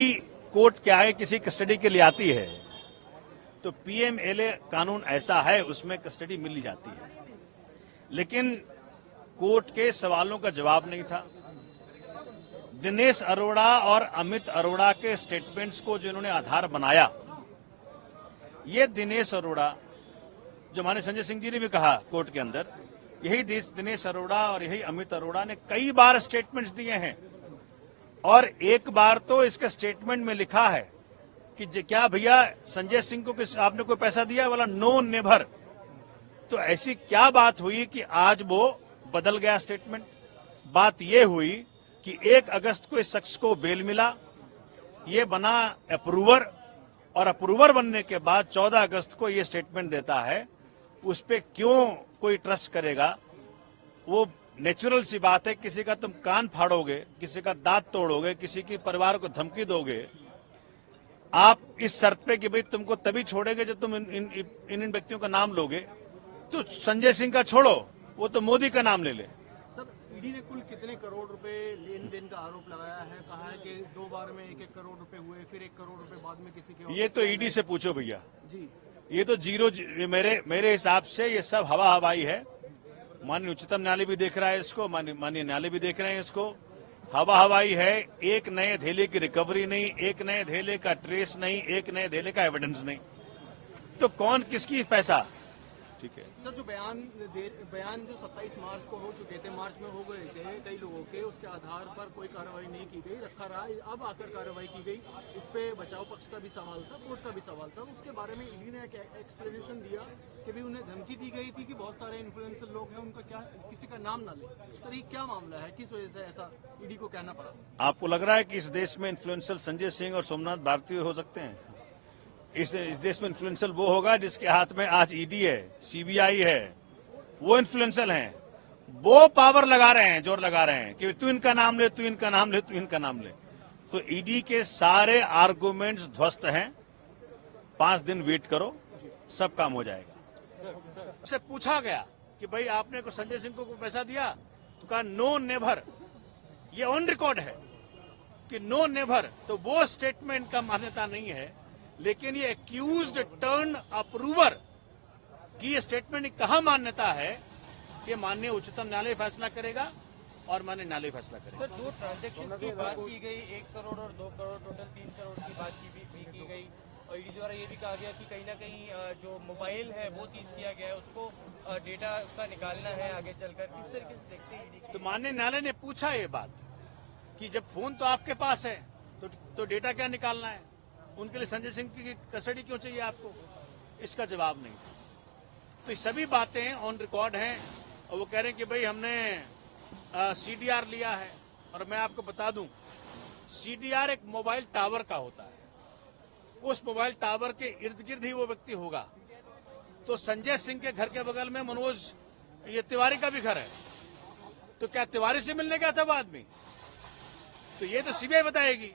Court के आगे किसी कस्टडी के लिए आती है तो पीएमएलए कानून ऐसा है, उसमें कस्टडी मिल जाती है, लेकिन कोर्ट के सवालों का जवाब नहीं था। दिनेश अरोड़ा और अमित अरोड़ा के स्टेटमेंट्स को जो इन्होंने आधार बनाया, ये दिनेश अरोड़ा, जो हमारे संजय सिंह जी ने भी कहा कोर्ट के अंदर, यही दिनेश अरोड़ा और यही अमित अरोड़ा ने कई बार स्टेटमेंट्स दिए हैं। और एक बार तो इसके स्टेटमेंट में लिखा है कि क्या भैया संजय सिंह को आपने कोई पैसा दिया, वाला नो नेवर। तो ऐसी क्या बात हुई कि आज वो बदल गया स्टेटमेंट? बात ये हुई कि 1 अगस्त को इस शख्स को बेल मिला, ये बना अप्रूवर, और अप्रूवर बनने के बाद 14 अगस्त को ये स्टेटमेंट देता है। उस पर क्यों कोई ट्रस्ट करेगा? वो नेचुरल सी बात है, किसी का तुम कान फाड़ोगे, किसी का दांत तोड़ोगे, किसी के परिवार को धमकी दोगे, आप इस शर्त पे कि भाई तुमको तभी छोड़ेंगे जब तुम इन व्यक्तियों का नाम लोगे। तो संजय सिंह का छोड़ो, वो तो मोदी का नाम ले ले। सर, ईडी ने कुल कितने करोड़ रुपए लेन देन का आरोप लगाया है? कहा है कि 2 बार में 1-1 करोड़ रुपए हुए, फिर 1 करोड़ रुपए बाद में किसी के। ये तो ईडी से पूछो भैया जी, ये तो जीरो। मेरे हिसाब से ये सब हवा हवाई है। माननीय उच्चतम न्यायालय भी देख रहा है इसको, माननीय न्यायालय भी देख रहे हैं इसको। हवा हवाई है। एक नए धेले की रिकवरी नहीं, एक नए धेले का ट्रेस नहीं, एक नए धेले का एविडेंस नहीं। तो कौन किसकी पैसा? ठीक है सर, जो बयान जो 27 मार्च को हो चुके थे, मार्च में हो गए थे कई लोगों के, उसके आधार पर कोई कार्रवाई नहीं की गई, रखा रहा। अब आकर कार्रवाई की गई। इस पे बचाव पक्ष का भी सवाल था, कोर्ट का भी सवाल था। उसके बारे में ईडी ने एक्सप्लेनेशन दिया कि भी उन्हें धमकी दी गई थी कि बहुत सारे इन्फ्लुएंसर लोग हैं, उनका क्या किसी का नाम ना ले। सर, ये क्या मामला है? किस वजह से ऐसा ईडी को कहना पड़ा? आपको लग रहा है कि इस देश में इन्फ्लुएंसर संजय सिंह और सोमनाथ भारती हो सकते हैं? इस देश में इन्फ्लुएंसर वो होगा जिसके हाथ में आज ईडी है, सीबीआई है, वो इन्फ्लुएंसर हैं। वो पावर लगा रहे हैं, जोर लगा रहे हैं कि तू इनका नाम ले, तू इनका नाम ले, तू इनका नाम ले। तो ईडी के सारे आर्गुमेंट्स ध्वस्त हैं। 5 दिन वेट करो, सब काम हो जाएगा। उससे पूछा गया कि भाई आपने को संजय सिंह को पैसा दिया, तो कहा नो नेवर। ये ऑन रिकॉर्ड है कि नो नेवर। तो वो स्टेटमेंट का मान्यता नहीं है, लेकिन ये एक्यूज्ड टर्न अप्रूवर की ये स्टेटमेंट कहाँ मान्यता है? ये माननीय उच्चतम न्यायालय फैसला करेगा और माननीय न्यायालय फैसला करेगा। सर, 2 ट्रांजेक्शन की बात की गई, 1 करोड़ और 2 करोड़, टोटल 3 करोड़ की बात की गई। और ईडी द्वारा ये भी कहा गया कि कहीं ना कहीं जो मोबाइल है वो सीज किया गया है, उसको डेटा उसका निकालना है आगे चलकर। किस तरीके से देखते हैं ईडी? तो माननीय न्यायालय ने पूछा ये बात कि जब फोन तो आपके पास है तो डेटा क्या निकालना है? उनके लिए संजय सिंह की कस्टडी क्यों चाहिए आपको? इसका जवाब नहीं। तो ये सभी बातें ऑन रिकॉर्ड हैं और वो कह रहे हैं कि भाई हमने सीडीआर लिया है। और मैं आपको बता दूं, सीडीआर एक मोबाइल टावर का होता है। उस मोबाइल टावर के इर्द गिर्द ही वो व्यक्ति होगा। तो संजय सिंह के घर के बगल में मनोज ये तिवारी का भी घर है, तो क्या तिवारी से मिलने गया था वो आदमी? तो ये तो सीबीआई बताएगी,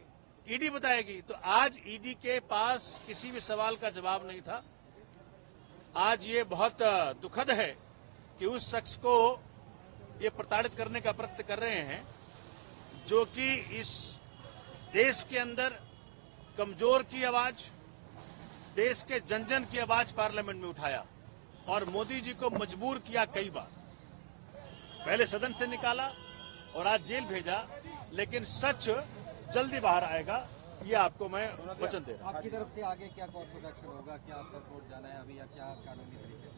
ईडी बताएगी। तो आज ईडी के पास किसी भी सवाल का जवाब नहीं था। आज ये बहुत दुखद है कि उस शख्स को ये प्रताड़ित करने का प्रयत्न कर रहे हैं, जो कि इस देश के अंदर कमजोर की आवाज, देश के जन जन की आवाज पार्लियामेंट में उठाया और मोदी जी को मजबूर किया कई बार। पहले सदन से निकाला और आज जेल भेजा, लेकिन सच जल्दी बाहर आएगा, ये आपको मैं वचन दे रहा हूं। आपकी तरफ से आगे क्या कोर्स ऑफ एक्शन होगा? क्या आपका कोर्ट जाना है अभी या क्या कानूनी तरीके से?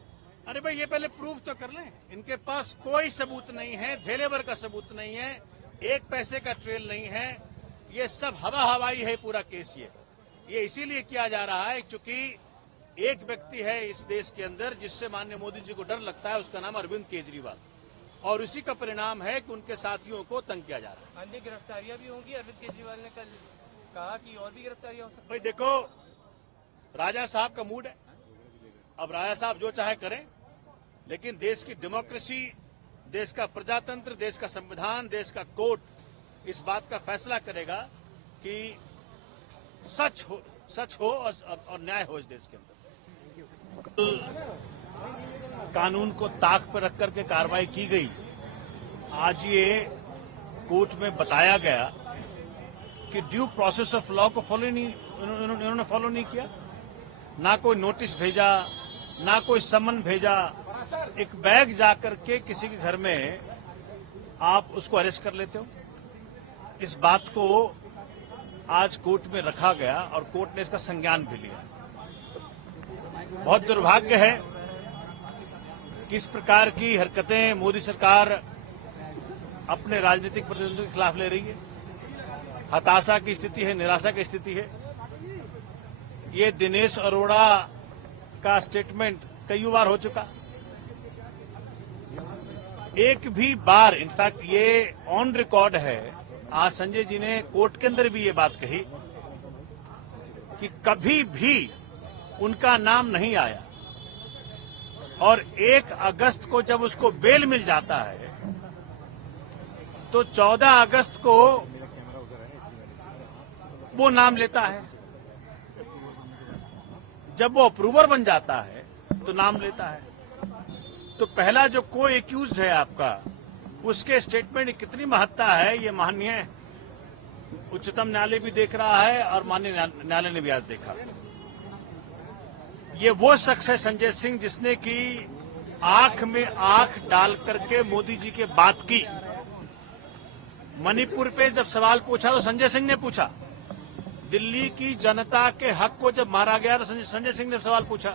अरे भाई, ये पहले प्रूफ तो कर लें। इनके पास कोई सबूत नहीं है, धेलेवर का सबूत नहीं है, 1 पैसे का ट्रेल नहीं है। ये सब हवा हवाई है पूरा केस। ये इसीलिए किया जा रहा है क्योंकि एक व्यक्ति है इस देश के अंदर जिससे माननीय मोदी जी को डर लगता है, उसका नाम अरविंद केजरीवाल। और उसी का परिणाम है कि उनके साथियों को तंग किया जा रहा है। अन्य गिरफ्तारियां भी होंगी। अरविंद केजरीवाल ने कल कहा कि और भी गिरफ्तारियां हो सकती। भाई देखो, राजा साहब का मूड है, अब राजा साहब जो चाहे करें, लेकिन देश की डेमोक्रेसी, देश का प्रजातंत्र, देश का संविधान, देश का कोर्ट इस बात का फैसला करेगा कि सच हो और न्याय हो इस देश के अंदर। कानून को ताक पर रख करके कार्रवाई की गई। आज ये कोर्ट में बताया गया कि ड्यू प्रोसेस ऑफ लॉ को फॉलो नहीं, उन्होंने फॉलो नहीं किया। ना कोई नोटिस भेजा, ना कोई समन भेजा। एक बैग जाकर के किसी के घर में आप उसको अरेस्ट कर लेते हो। इस बात को आज कोर्ट में रखा गया और कोर्ट ने इसका संज्ञान भी लिया। बहुत दुर्भाग्य है कि इस प्रकार की हरकतें मोदी सरकार अपने राजनीतिक प्रतिद्वंदियों के खिलाफ ले रही है। हताशा की स्थिति है, निराशा की स्थिति है। ये दिनेश अरोड़ा का स्टेटमेंट कई बार हो चुका। एक भी बार, इनफैक्ट ये ऑन रिकॉर्ड है, आज संजय जी ने कोर्ट के अंदर भी ये बात कही कि कभी भी उनका नाम नहीं आया। और 1 अगस्त को जब उसको बेल मिल जाता है तो 14 अगस्त को वो नाम लेता है। जब वो अप्रूवर बन जाता है तो नाम लेता है। तो पहला जो को एक्यूज्ड है आपका, उसके स्टेटमेंट की कितनी महत्ता है ये माननीय उच्चतम न्यायालय भी देख रहा है और माननीय न्यायालय ने भी आज देखा। ये वो शख्स है संजय सिंह जिसने की आंख में आंख डाल करके मोदी जी के बात की। मणिपुर पे जब सवाल पूछा तो संजय सिंह ने पूछा। दिल्ली की जनता के हक को जब मारा गया तो संजय सिंह ने सवाल पूछा।